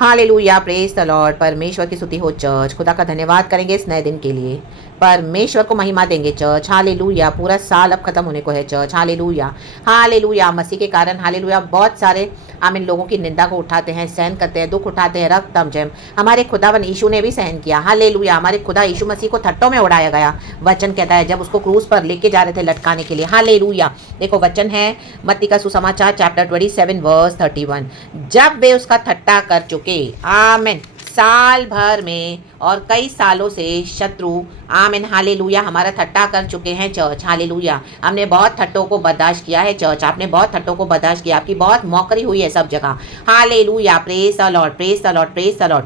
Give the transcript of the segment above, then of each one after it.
Hallelujah, praise the Lord. परमेश्वर की स्तुति हो चर्च। खुदा का धन्यवाद करेंगे इस नए दिन के लिए। परमेश्वर को महिमा देंगे चर्च। हालेलुया, पूरा साल अब खत्म होने को है चर्च। Hallelujah, hallelujah. मसीह के कारण हालेलुया बहुत सारे आमीन लोगों की निंदा को उठाते हैं, सहन करते हैं, दुख उठाते हैं, रक्त तमजम हमारे खुदावन यीशु ने भी सहन किया। हालेलुया, हमारे खुदा यीशु मसीह को थट्टों में उड़ाया गया। वचन कहता है जब उसको क्रूस पर लेके जा रहे थे लटकाने के लिए। हालेलुया, देखो वचन है मत्ती का सुसमाचार चैप्टर 27 वर्स 31। जब वे उसका ठट्टा कर चुके आमीन साल भर में और कई सालों से शत्रु आमीन हालेलुया हमारा ठट्टा कर चुके हैं चर्च। हालेलुया, हमने बहुत ठट्टों को बर्दाश्त किया है चर्च। आपने बहुत ठट्टों को बर्दाश्त किया, आपकी बहुत मौकरी हुई है सब जगह। Hallelujah, praise the lord, praise the lord, praise the lord.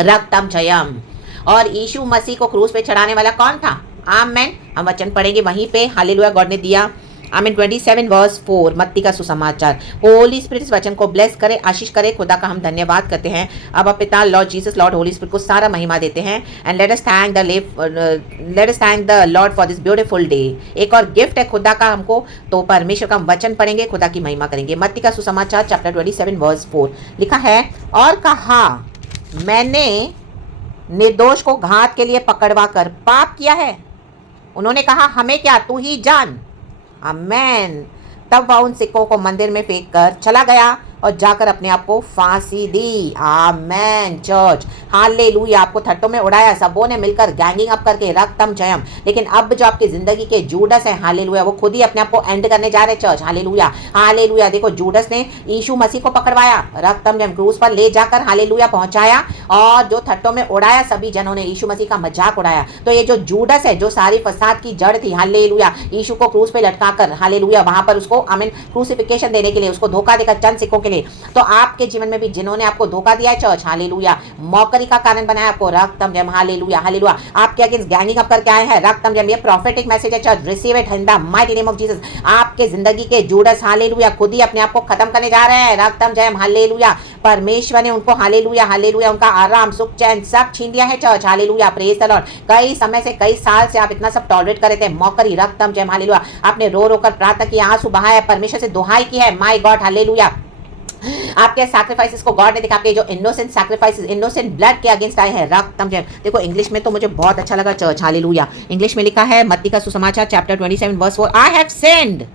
रक्तम जयम। और यीशु मसीह को क्रूस पे चढ़ाने वाला कौन था? आमीन, हम वचन पढ़ेंगे वहीं पे। हालेलुया, गॉड ने दिया आमीन 27 वर्स 4 मत्ती का सुसमाचार। होली स्पिरिट इस वचन को ब्लेस करे, आशीष करे। खुदा का हम धन्यवाद करते हैं। अब पिता Lord Jesus Lord Holi spirit को सारा महिमा देते हैं। And let us thank the Lord for this beautiful day. एक और गिफ्ट है खुदा का हमको, तो परमेश्वर का हम वचन पढ़ेंगे, खुदा की महिमा करेंगे। मत्ती का सुसमाचार चैप्टर 27 वर्स 4 लिखा है, और कहा मैंने निर्दोष को घात के लिए पकड़वा कर पाप किया है। उन्होंने कहा हमें क्या, तू ही जान। आमेन। तब वह उन सिक्कों को मंदिर में फेंक कर चला गया और जाकर अपने आप को फांसी दी। आमेन चर्च। हालेलुया, आपको थट्टों में उड़ाया, सबों ने मिलकर गैंगिंग अप करके रक्तम जयम। लेकिन अब जो आपकी जिंदगी के जूडस है हालेलुया, वो खुद ही अपने आप को एंड करने जा रहे चर्च। Hallelujah, hallelujah. देखो जूडस ने यीशु मसीह को पकड़वाया, रक्तम जयम क्रूस पर ले जाकर हालेलुया पहुंचाया, और जो थट्टों में उड़ाया सभी जनों ने यीशु मसीह का मजाक उड़ाया। तो ये जो जूडस है, जो सारी फसाद की जड़ थी, हालेलुया, यीशु को क्रूस पे लटकाकर हालेलुया वहां पर उसको आमीन क्रूसिफिकेशन देने के लिए, उसको धोखा देकर चंद सिक्कों के लिए। तो आपके जीवन में भी जिन्होंने आपको धोखा दिया है चर्च, हालेलुया, मौकरी का कारण बनाया आपको, रक्तम जयम। हालेलुया, हालेलुया, आपके अगेंस्ट गैंगिंग अप करके आए हैं, रक्तम जयम। ये प्रोफेटिक मैसेज है church, receive it in the mighty name of Jesus. आपके जिंदगी के जूडस हालेलुया खुद ही अपने आप को खत्म करने जा रहे हैं, रक्तम जयम। हालेलुया, परमेश्वर ने उनको हालेलुया हालेलुया उनका आराम सुख चैन सब छीन दिया है church. Hallelujah, praise the Lord. कई समय से, कई साल से आप इतना सब टॉलरेट कर रहे थे, मौकरी, रक्तम जयम। हालेलुया, आपने रो रो कर प्रार्थना की, आंसू बहाया, परमेश्वर से दुहाई की है, माय गॉड। हालेलुया, आपके सैक्रिफाइसेस को गॉड ने देखा, आपके जो इनोसेंट सैक्रिफाइसेस, इनोसेंट ब्लड के अगेंस्ट आए हैं, रक्तम जयम। देखो इंग्लिश में तो मुझे बहुत अच्छा लगा चर्च। हालेलुया, इंग्लिश में लिखा है मत्ती का सुसमाचार chapter 27 verse 4, I have sinned.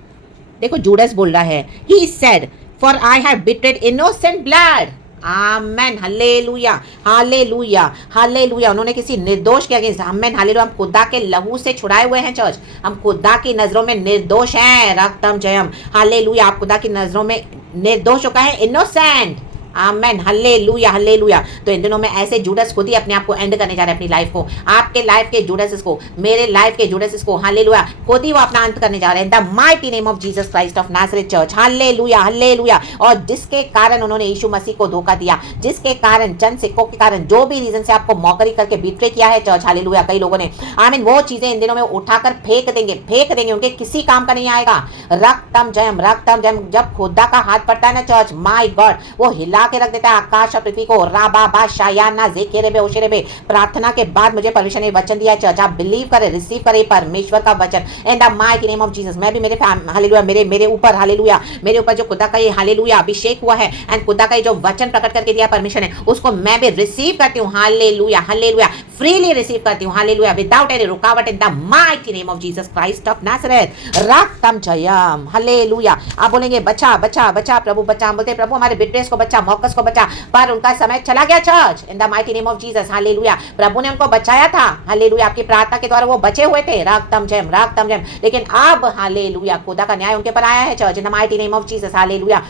देखो जूडस बोल रहा है, he said for I have betrayed innocent blood. Amen, hallelujah, hallelujah, hallelujah. उन्होंने किसी निर्दोष के अगेंस्ट, आमेन, हालेलुया, हम खुदा के लहू से छुड़ाए हुए हैं चर्च। हम खुदा की नजरों में निर्दोष हैं, रक्तम जयम। हालेलुया, आप खुदा की नजरों में निर्दोष हो, कहे इनोसेंट। आमेन, हालेलुया, हालेलुया। तो इन दिनों में ऐसे जूडस खुद ही अपने आप को एंड करने जा रहे हैं, अपनी लाइफ को, आपके लाइफ के जूडस को, मेरे लाइफ के जूडस को, हालेलुया, खुद ही वो अपना अंत करने जा रहे हैं, the mighty name of Jesus Christ of Nazareth church. Hallelujah, hallelujah. और जिसके कारण उन्होंने यीशु मसीह को धोखा दिया, जिसके कारण चंद सिक्कों के कारण, जो भी रीजन से आपको मौकरी करके बिट्रे किया है चर्च, हालेलुया, कई लोगों ने, आमीन, वो चीजें इन दिनों में उठाकर फेंक देंगे, फेंक देंगे, उनके किसी काम का नहीं आएगा। रक्तम जयम, रक्तम जयम। जब खुदा का हाथ पड़ता है ना चर्च, माय गॉड, वो हिला के रख देता है आकाश और पृथ्वी को। राबा शायाना ज़ेकेरेबे ओशेरेबे। प्रार्थना के बाद मुझे परमेश्वर ने वचन दिया है चर्च, आप बिलीव करें, रिसीव करें परमेश्वर का वचन इन the mighty name of Jesus. मैं भी मेरे हालेलुया, मेरे ऊपर हालेलुया, मेरे ऊपर जो खुदा का ये हालेलुया अभिषेक हुआ है, एंड खुदा का ये जो वचन प्रकट करके दिया परमेश्वर ने, उसको मैं भी रिसीव करती हूँ। हालेलुया, हालेलुया, फ्रीली रिसीव करती हूँ। हालेलुया, विदाउट एनी रुकावट in the mighty name of Jesus Christ of Nazareth. रक्तम जयम। हालेलुया। आप बोलेंगे बचा बचा बचा प्रभु, बचा। बोलते प्रभु हमारे बिट्रेस को बचा, मौकस को बचा, पर उनका समय चला गया church, in the mighty name of Jesus. Hallelujah, प्रभु ने उनको बचाया था, हालेलुया, आपकी प्रार्थना के द्वारा वो बचे हुए थे, रक्तम जयम, रक्तम जयम। लेकिन अब हालेलुया खुदा का न्याय उनके पर आया है church, in the mighty name of Jesus. Hallelujah,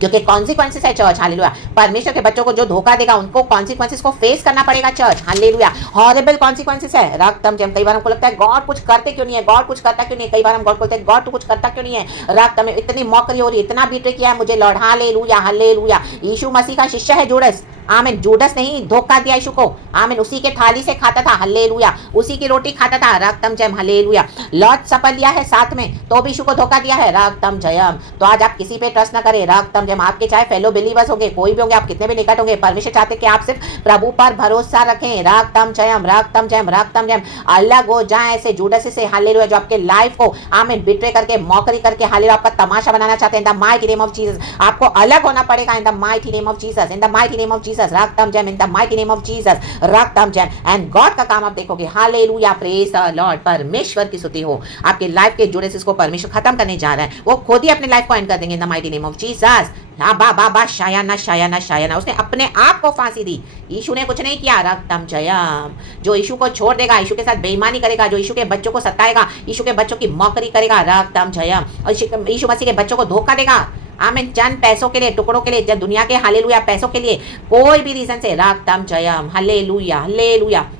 क्योंकि कॉन्सिक्वेंसेस है चर्च। हालेलुया, परमेश्वर के बच्चों को जो धोखा देगा उनको कॉन्सिक्वेंसेस को फेस करना पड़ेगा चर्च। हालेलुया, हॉरिबल कॉन्सिक्वेंसेस है, रक्तम जयम। कई बार हमको लगता है गॉड कुछ करते क्यों नहीं है, गॉड कुछ करता क्यों नहीं है। कई बार हम गॉड बोलते हैं गॉड तो कुछ करता क्यों नहीं है, रक्तम में इतनी मौकरी हो रही है, इतना बीट्रे किया है मुझे lord. Hallelujah, hallelujah. Yeshu Masih का शिष्य है जूडस, आमीन। जूडस ने ही धोखा दिया यीशु को। आमीन। उसी के थाली से खाता था, हालेलुया। उसी की रोटी खाता था, रक्तम जयम, हालेलुया। लॉर्ड सफल लिया है साथ में, तो भी यीशु को धोखा दिया है, रक्तम जयम। तो आज आप किसी पे ट्रस्ट ना करें, रक्तम जयम। आपके चाहे फेलो बिलीवर्स होंगे, कोई भी होंगे, आप कितने भी निकट होंगे, परमेश्वर चाहते कि आप सिर्फ प्रभु पर भरोसा रखें, रक्तम जयम, रक्तम जयम, रक्तम जयम। अलग हो जाए ऐसे जूडस से, हालेलुया, जो आपके लाइफ को आमीन बिट्रे करके, मौकरी करके, हालेलुया, आपका तमाशा बनाना चाहते हैं। In the mighty name of Jesus आपको अलग होना पड़ेगा, in the mighty name of Jesus, in the mighty name of Jesus, रक्तम जयम, in the mighty name of Jesus, रक्तम जयम। एंड गॉड का काम आप देखोगे, हालेलुया, प्रेज द लॉर्ड। परमेश्वर की स्तुति हो। आपके लाइफ के जुड़े को परमेश्वर खत्म करने जा रहा है, वो खुद ही अपने लाइफ को एंड कर देंगे, इन the mighty name of Jesus. बा बा बा शायाना शायाना शायाना। उसने अपने आप को फांसी दी, यीशु ने कुछ नहीं किया, रक्तम जयम। जो यीशु को छोड़ देगा, यीशु के साथ बेईमानी करेगा, जो यीशु के बच्चों को सताएगा, यीशु के बच्चों की मौकरी करेगा, रक्तम जयम, और यीशु मसीह के बच्चों को धोखा देगा, आमीन, चंद पैसों के लिए, टुकड़ों के लिए, जब दुनिया के, हालेलुया, पैसों के लिए, कोई भी रीजन से, रक्तम जयम, हालेलुया, हालेलुया।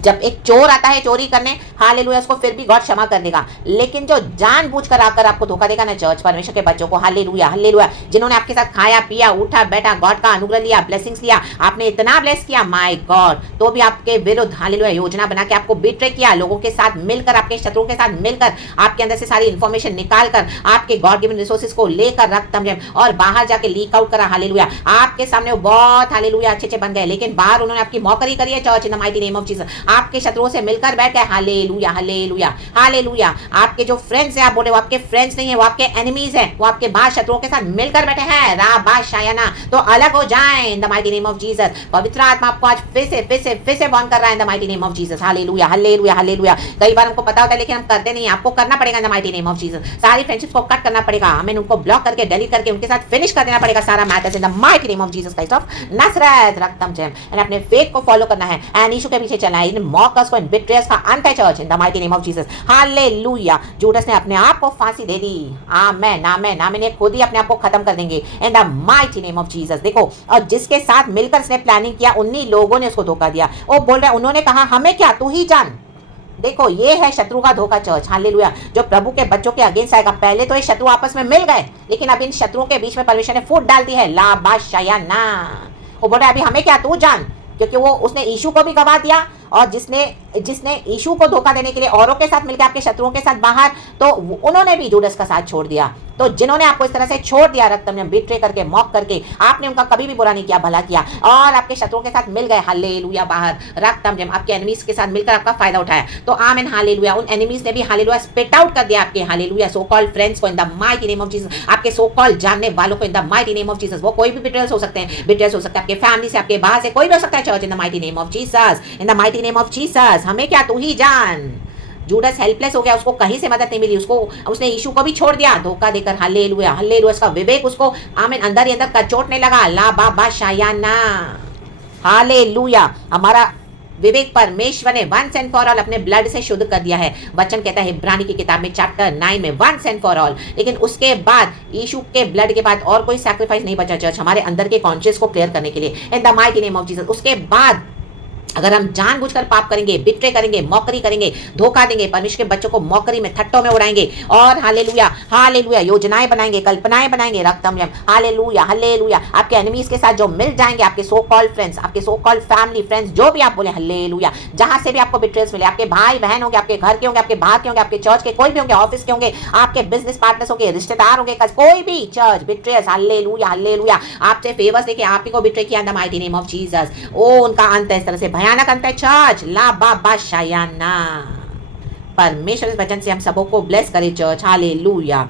जब एक चोर आता है चोरी करने, हालेलुया, उसको फिर भी गॉड क्षमा कर देगा। लेकिन जो जानबूझकर आकर आपको धोखा देगा ना, चर्च, परमेश्वर के बच्चों को, हालेलुया, हालेलुया, जिन्होंने आपके साथ खाया पिया, उठा बैठा, गॉड का अनुग्रह लिया, ब्लेसिंग्स लिया, आपने इतना ब्लेस किया, माय गॉड, तो भी आपके विरुद्ध, हालेलुया, योजना बना के आपको बिट्रे किया, लोगों के साथ मिलकर, आपके शत्रुओं के साथ मिलकर, आपके अंदर से सारी इंफॉर्मेशन निकालकर, आपके गॉड गिवन रिसोर्सेज को लेकर, रक्तम जयम, और बाहर जाके लीक आउट करा, हालेलुया। आपके सामने वो बहुत, हालेलुया, अच्छे बन गए, लेकिन बाहर उन्होंने आपकी मौकरी करी है, church, in the mighty name of Jesus. आपके शत्रुओं से मिलकर बैठ गए, हालेलुया, हालेलुया, हालेलुया। आपके जो फ्रेंड्स हैं, आप बोले वो आपके फ्रेंड्स नहीं है, वो आपके एनिमीज हैं, वो आपके बाहर शत्रुओं के साथ मिलकर बैठे हैं, राबा शायाना। तो अलग हो जाएं, इन the mighty name of Jesus. पवित्र आत्मा आपको आज फिर से वार्न कर रहा है, इन the mighty name of Jesus, hallelujah, hallelujah, hallelujah. कई बार हमको पता होता है, लेकिन हम करते नहीं, आपको करना पड़ेगा, in the mighty name of Jesus. सारी फ्रेंडशिप को कट करना पड़ेगा, हमें उनको ब्लॉक करके, डिलीट करके, उनके साथ फिनिश कर देना पड़ेगा सारा matters, in the mighty name of Jesus Christ of Nazareth, रक्तम जयम। एंड अपने फेथ को फॉलो करना है, एंड यीशु के पीछे चलना है, इन मॉकर्स को, इन बिट्रेयर्स का अंत है, church, in the mighty name of Jesus, hallelujah. Judas ने अपने आप को फांसी दे दी, आमेन, आमेन, आमेन। ये खुद ही अपने आप को खत्म कर देंगे, इन the mighty name of Jesus. देखो, और जिसके साथ मिलकर इसने प्लानिंग किया, उन्हीं लोगों ने उसको धोखा दिया। वो बोल रहे, उन्होंने कहा हमें क्या, तू ही जान। देखो, ये है शत्रु का धोखा, चर्च, हालेलुया, जो प्रभु के बच्चों के अगेंस्ट आएगा। पहले तो ये शत्रु आपस में मिल गए, लेकिन अब इन शत्रुओं के बीच में परमेश्वर ने फूट डाल दी है, ला बा शायाना। वो बोल रहे, अभी हमें क्या, तू जान, क्योंकि वो उसने यीशु को भी गवा दिया, और जिसने यीशु को धोखा देने के लिए औरों के साथ मिलकर आपके शत्रुओं के साथ बाहर, तो उन्होंने भी जूडस का साथ छोड़ दिया। तो जिन्होंने आपको इस तरह से छोड़ दिया, रक्तम ने बिट्रे करके, मॉक करके, आपने उनका कभी भी बुरा नहीं किया, भला किया, और आपके शत्रुओं के साथ मिल गए, हालेलुया, बाहर, रक्तम जयम, आपके एनिमीज के साथ मिलकर आपका फायदा उठाया, तो आमीन, हालेलुया। उन एनिमीज ने भी, हालेलुया, स्पिट आउट कर दिया आपके, हालेलुया, सो कॉल्ड फ्रेंड्स को, इन the mighty name of Jesus. आपके सो कॉल्ड जानने वालों को, इन the mighty name of Jesus. वो कोई भी बिट्रेयर्स हो सकते हैं, बिट्रेयर्स हो सकते हैं आपके फैमिली से, आपके बाहर से, कोई भी हो सकता है, church, in the mighty name of Jesus, in the mighty name of Jesus. हमें क्या, तू ही जान। जूडस हेल्पलेस हो गया, उसको कहीं से मदद नहीं मिली, उसने यीशु को भी छोड़ दिया धोखा देकर, हालेलुया, हालेलुया। उसका विवेक उसको, आमीन, अंदर ही अंदर कचोटने लगा, ला बाबा शायाना, हालेलुया। हमारा विवेक परमेश्वर ने वंस एंड फॉर ऑल अपने ब्लड से शुद्ध कर दिया है। वचन कहता है इब्रानी की किताब में चैप्टर 9 में, वंस एंड फॉर ऑल। लेकिन उसके बाद, यीशु के ब्लड के बाद और कोई सैक्रिफाइस नहीं बचा, चर्च, हमारे अंदर के कॉन्शियस को क्लियर करने के लिए, इन the mighty name of Jesus. उसके बाद अगर हम जानबूझकर पाप करेंगे, बिट्रे करेंगे, मौकरी करेंगे, धोखा देंगे, परमेश्वर के बच्चों को मौकरी में, थट्टों में उड़ाएंगे, और हालेलुया, हालेलुया, योजनाएं बनाएंगे, कल्पनाएं बनाएंगे, रक्तम जयम, हालेलुया, हालेलुया। आपके एनिमीज के साथ जो मिल जाएंगे, आपके सो कॉल्ड फ्रेंड्स, आपके सो कॉल्ड फैमिली फ्रेंड्स, जो भी आप बोले, हालेलुया, जहां से भी आपको बिट्रेयर्स मिले, आपके भाई बहन होंगे, आपके घर के होंगे, आपके बाहर के होंगे, आपके चर्च के कोई भी होंगे, ऑफिस के होंगे, आपके बिजनेस पार्टनर्स होंगे, रिश्तेदार होंगे, कोई भी चर्च बिट्रेयर्स, हालेलुया, हालेलुया, आपसे फेवर्स लेके आप ही को बिट्रे किया, in the mighty name of Jesus. ओ, उनका अंत है, इस तरह से भयानक अंत है, चर्च, ला बाबा शायाना। परमेश्वर इस वचन से हम सबों को ब्लेस करे, चर्च, हालेलुया।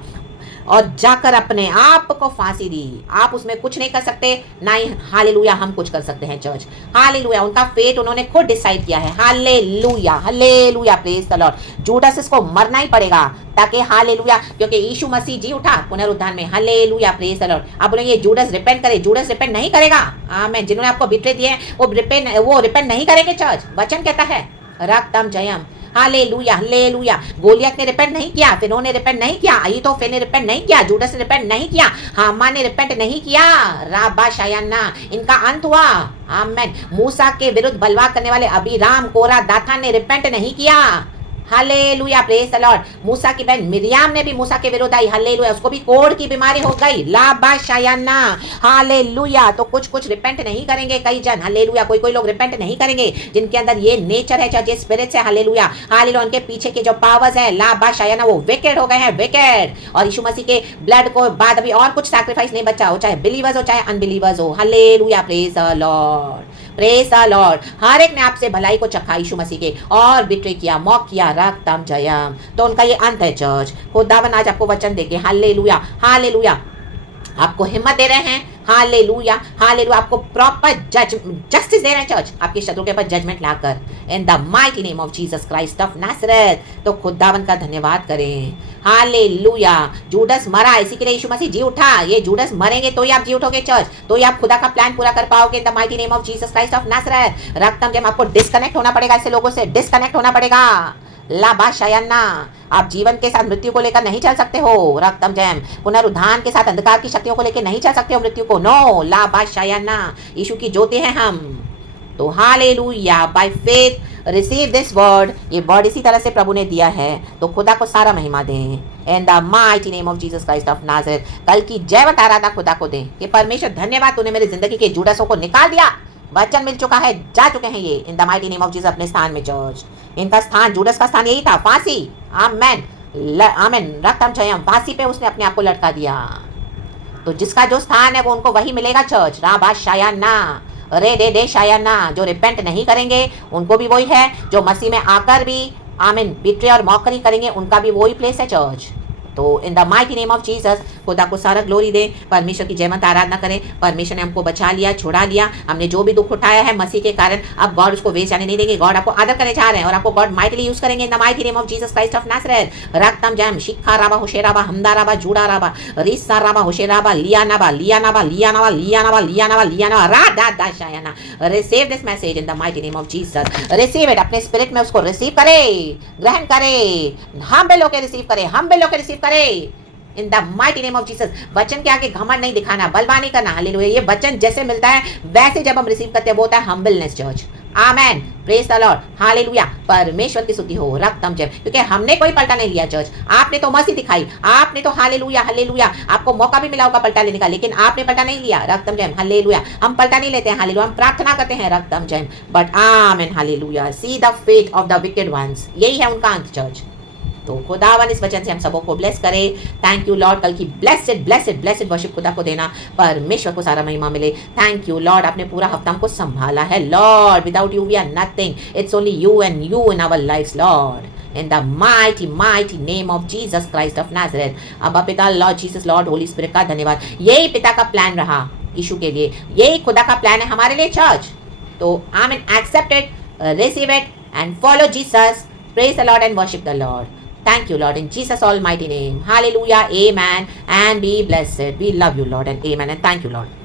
और जाकर अपने आप को फांसी दी, आप उसमें कुछ नहीं कर सकते, ना ही, हालेलुया, हम कुछ कर सकते हैं, चर्च, हालेलुया। उनका फेट उन्होंने खुद डिसाइड किया है, hallelujah, hallelujah, praise the Lord. Judas इसको मरना ही पड़ेगा, ताकि, हालेलुया, क्योंकि यीशु मसीह जी उठा पुनरुत्थान में, हालेलुया, प्रेज द लॉर्ड। आप बोलेंगे जूडस रिपेंट करे, जूडस रिपेंट नहीं करेगा, आमीन। जिन्होंने आपको बिट्रे दिए वो रिपेंट नहीं करेंगे, चर्च, वचन कहता है, रक्तम जयम, हालेलुया, हालेलुया। गोलियत ने रिपेंट नहीं किया, फिरौन ने रिपेंट नहीं किया, अहीतोफेल ने रिपेंट नहीं किया, जूडस ने रिपेंट नहीं किया, हामान ने रिपेंट नहीं किया, राबा शायाना, इनका अंत हुआ, आमेन। मूसा के विरुद्ध बलवा करने वाले अबीराम, कोरा, दाथान ने रिपेंट नहीं किया, हालेलुया, प्रेज द लॉर्ड। मूसा की बहन मिरियाम ने भी मूसा के विरुद्ध आई, हालेलुया, उसको भी कोढ़ की बीमारी हो गई, लाबा शायाना, हालेलुया। तो कुछ कुछ रिपेंट नहीं करेंगे कई जन, हालेलुया, कोई कोई लोग रिपेंट नहीं करेंगे जिनके अंदर ये नेचर है, चाहे स्पिरिट है, हालेलुया, हालेलुया, उनके पीछे के जो पावर्स है लाबा शायाना वो विकेड हो गए हैं, विकेड। और यीशु मसीह के ब्लड को बाद अभी और कुछ सैक्रिफाइस नहीं बचा हो, चाहे बिलीवर्स हो चाहे अनबिलीवर्स हो, hallelujah, praise the lord, praise the lord. हर एक ने आपसे भलाई को चखा यीशु मसीह के, और बिट्रे किया, मॉक किया, रक्तम जयम, तो उनका ये अंत है चर्च। खुदावन आज आपको वचन देके, हालेलुया, हालेलुया, आपको हिम्मत दे रहे हैं, हालेलुया, हालेलुया, आपको प्रॉपर जस्टिस दे रहे हैं चर्च, आपके शत्रु के ऊपर जजमेंट लाकर, in the mighty name of Jesus Christ of Nazareth. तो खुदावन का धन्यवाद करें, हालेलुया। जूडस मरा, इसी के लिए यीशु मसीह जी उठा, ये जूडस मरेंगे तो ही आप जी उठोगे चर्च, तो ही आप खुदा का प्लान पूरा कर पाओगे, in the mighty name of Jesus Christ of Nazareth. रक्तम जब आपको डिस्कनेक्ट होना पड़ेगा, ऐसे लोगों से डिस्कनेक्ट होना पड़ेगा, लाबा शयन्ना। आप जीवन के साथ मृत्यु को लेकर नहीं चल सकते हो, रक्तम जैम, पुनरुत्थान के साथ अंधकार की शक्तियों को लेकर नहीं चल सकते हो मृत्यु को, नो, लाबा शयन्ना, यीशु की ज्योति हैं हम। तो hallelujah, by faith receive this word, ये वर्ड इसी तरह से प्रभु ने दिया है, तो खुदा को सारा महिमा दें, इन the mighty name of Jesus Christ of Nazareth. कल की जयवत आराधना खुदा को दें कि परमेश्वर धन्यवाद, तूने मेरी जिंदगी के जुड़सों को निकाल दिया, वचन मिल चुका है, जा चुके हैं ये, इन the mighty name of Jesus अपने स्थान में चर्च। इनका स्थान, जूडस का स्थान यही था, फांसी, आमेन, आमेन, रक्तम जयम, फांसी पे उसने अपने आप को लटका दिया, तो जिसका जो स्थान है वो उनको वही मिलेगा चर्च, राबा शायाना, रे दे दे शायाना। जो रिपेंट नहीं करेंगे उनको भी वही है, जो मसीह में आकर भी आमीन बिट्रे और मॉकरी करेंगे उनका भी वही प्लेस है चर्च। तो इन the mighty name of Jesus खुदा को सारा ग्लोरी दे, परमेश्वर की जयमत आराधना करें। परमेश्वर ने हमको बचा लिया, छुड़ा लिया, हमने जो भी दुख उठाया है मसीह के कारण, अब गॉड उसको वेस्ट जाने नहीं देंगे, गॉड आपको आदर करने जा रहे हैं और आपको गॉड माइटली यूज करेंगे, in the mighty name of Jesus Christ of Nazareth. रक्तम जैम, शिखा राबा, होशेराबा, हमदाराबा, जूडाराबा, रिसा राबा, होशेराबा, लियानाबा, लियानाबा, लियानाबा, लियानाबा, लियानाबा, लियानाबा, राधा दाशायाना। Receive this message in the mighty name of Jesus, receive it, अपने स्पिरिट में उसको रिसीव करे, ग्रहण करे, हम बेलो के रिसीव करे, हम बेलो के रिसीव करे, इन the mighty name of Jesus. वचन के आगे घमंड नहीं दिखाना, बलवानी करना, हालेलुया। ये वचन जैसे मिलता है वैसे जब हम रिसीव करते हैं वो होता है humbleness church, amen, praise the Lord, hallelujah. परमेश्वर की स्तुति हो, रक्तम जय, क्योंकि हमने कोई पलटा नहीं लिया चर्च, आपने तो मसीह दिखाई, आपने तो हालेलुया, हालेलुया, आपको मौका भी मिला होगा पलटा लेने का, लेकिन आपने पलटा नहीं लिया, रक्तम जय, हालेलुया। हम पलटा नहीं लेते हैं, हालेलुया, हम प्रार्थना करते हैं, रक्तम जय, but amen, hallelujah. See the fate of the wicked ones, यही है उनका अंत चर्च। तो खुदावन इस वचन से हम सबों को ब्लेस करे। थैंक यू लॉर्ड, कल की ब्लेसेड ब्लेसेड ब्लेसेड वर्शिप खुदा को देना, परमेश्वर को सारा महिमा मिले। थैंक यू लॉर्ड, आपने पूरा हफ्ता हमको संभाला है Lord, without you we are nothing, it's only you and you in our lifes Lord, in the mighty mighty name of Jesus Christ of Nazareth। अब पिता Lord Jesus, Lord Holi spirit का धन्यवाद, यही पिता का प्लान रहा यीशु के लिए, यही खुदा का प्लान है हमारे लिए चर्च। तो amen, accept it, receive it and follow Jesus, praise the Lord and worship the Lord. Thank you, Lord, in Jesus' almighty name. Hallelujah, amen, and be blessed. We love you, Lord, and amen, and thank you, Lord.